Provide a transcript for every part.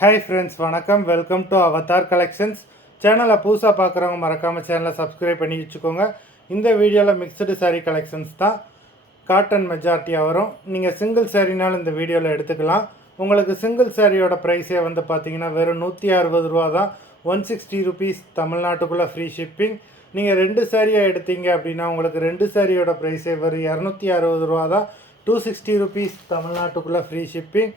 Hi friends, வணக்கம். Welcome to Avatar collections. சேனலை புதுசாக பார்க்குறவங்க மறக்காமல் சேனலை சப்ஸ்கிரைப் பண்ணி வச்சுக்கோங்க. இந்த வீடியோவில் மிக்சடு சாரீ கலெக்ஷன்ஸ் தான் காட்டன் மெஜாரிட்டியாக வரும். நீங்கள் சிங்கிள் சாரீனாலும் இந்த வீடியோவில் எடுத்துக்கலாம். உங்களுக்கு சிங்கிள் சாரியோட ப்ரைஸே வந்து பார்த்தீங்கன்னா வெறும் 160 ரூபா தான். 160 ருபீஸ் தமிழ்நாட்டுக்குள்ளே ஃப்ரீ ஷிப்பிங். நீங்கள் 2 சாரியாக எடுத்தீங்க அப்படின்னா உங்களுக்கு 2 சாரியோட ப்ரைஸே வெறும் 260 ரூபா தான். 260 ருபீஸ் தமிழ்நாட்டுக்குள்ளே ஃப்ரீ ஷிப்பிங்.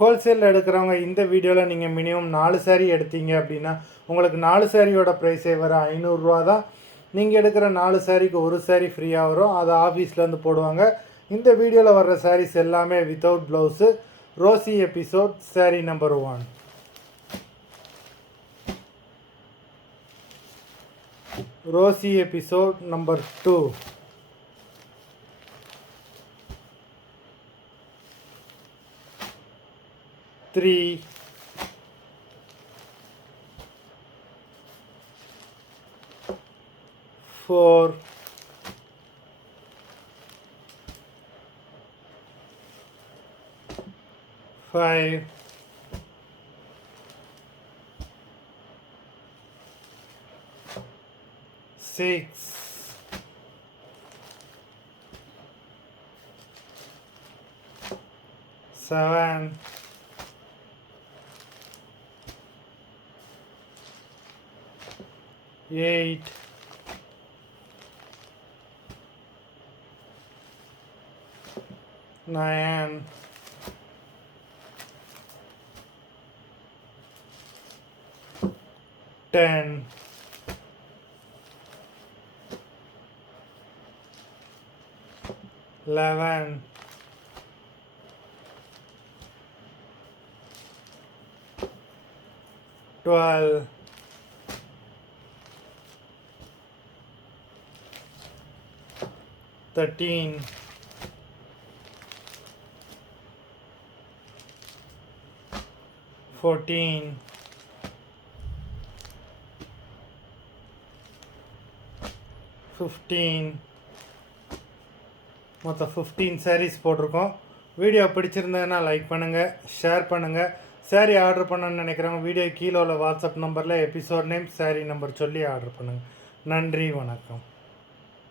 ஹோல்சேலில் எடுக்கிறவங்க இந்த வீடியோவில் நீங்கள் மினிமம் 4 சாரீ எடுத்தீங்க அப்படின்னா உங்களுக்கு 4 சாரியோட ப்ரைஸே வர 500 ரூபா தான். நீங்கள் எடுக்கிற 4 சாரீக்கு ஒரு சாரீ ஃப்ரீயாக வரும். அதை ஆஃபீஸ்லேருந்து போடுவாங்க. இந்த வீடியோவில் வர்ற சாரீஸ் எல்லாமே without blouse. Rosie episode sari number 1. Rosie episode number 2. 3, 4, 5, 6, 7, 8, 9, 10, 11, 12, 13, 14, 15. மொத்தம் 15 சாரீஸ் போட்டிருக்கோம். வீடியோ பிடிச்சிருந்ததுன்னா லைக் பண்ணுங்கள், ஷேர் பண்ணுங்கள். சாரீ ஆர்டர் பண்ணணும்னு நினைக்கிறவங்க வீடியோ கீழே உள்ள வாட்ஸ்அப் நம்பரில் எபிசோட் நேம், சாரீ நம்பர் சொல்லி ஆர்டர் பண்ணுங்கள். நன்றி, வணக்கம்.